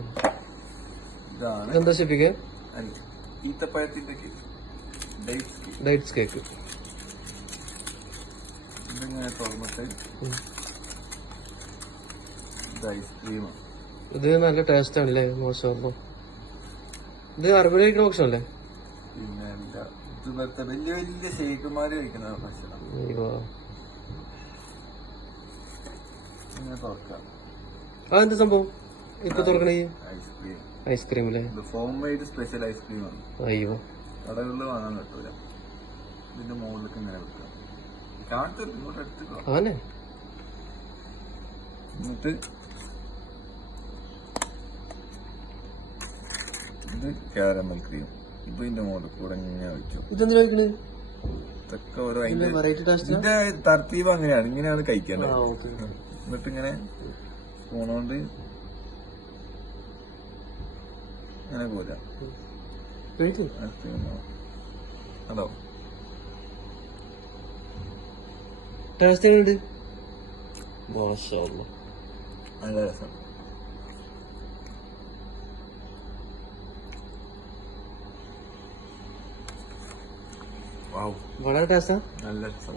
ഇതാണ് എന്താ Shafeeq? ഈത്തപ്പഴത്തിന്റെ dates cake. ഇതിങ്ങനെ തുറന്നിട്ട് ഇത് ഐസ്ക്രീമാണ്. ഇത് നല്ല ടേസ്റ്റ് ആണല്ലേ? മോശം. ഇത് അറബിയിൽ കഴിക്കുന്ന ഭക്ഷണല്ലേ? പിന്നെ ഇതുപോലത്തെ വലിയ വലിയ ഷേക്കുമാര് കഴിക്കുന്ന ഭക്ഷണം. ഇങ്ങനെ തുറക്കാം. അതെന്ത് സംഭവം ഇപ്പൊ തുറക്കണേ? ഐസ്ക്രീം. ഐസ്ക്രീം അല്ലേ? ഹോം മെയ്ഡ് സ്പെഷ്യൽ ഐസ്ക്രീമാണ്. അയ്യോ, കടകളിൽ വാങ്ങാൻ കിട്ടൂല. ഇതിന്റെ മുകളിലേക്ക് ഇങ്ങനെ വെക്കാം. കാണത്തില്ല, ഇങ്ങോട്ട് എടുത്തിട്ടോ. അവനെ എന്നിട്ട് ഇത് കാരമൽ ക്രീം. ഇപ്പൊ ഇതിന്റെ മുകളിൽ കൂടെ ഇങ്ങനെ വെച്ചു. ഇതെന്തിനാ കഴിക്കണേ? ഇതൊക്കെ ഓരോ ഇതിന്റെ തർത്തീവ് അങ്ങനെയാണ്. ഇങ്ങനെയാണ് കഴിക്കേണ്ടത്. എന്നിട്ട് ഇങ്ങനെ സ്പൂണോണ്ട് അങ്ങനെ പോരാ. അതോ ടേസ്റ്റ് എങ്ങനെയുണ്ട്? മാഷാഅല്ലാഹ്, നല്ല രസം. വളരെ ടേസ്റ്റാ. നല്ല രസം.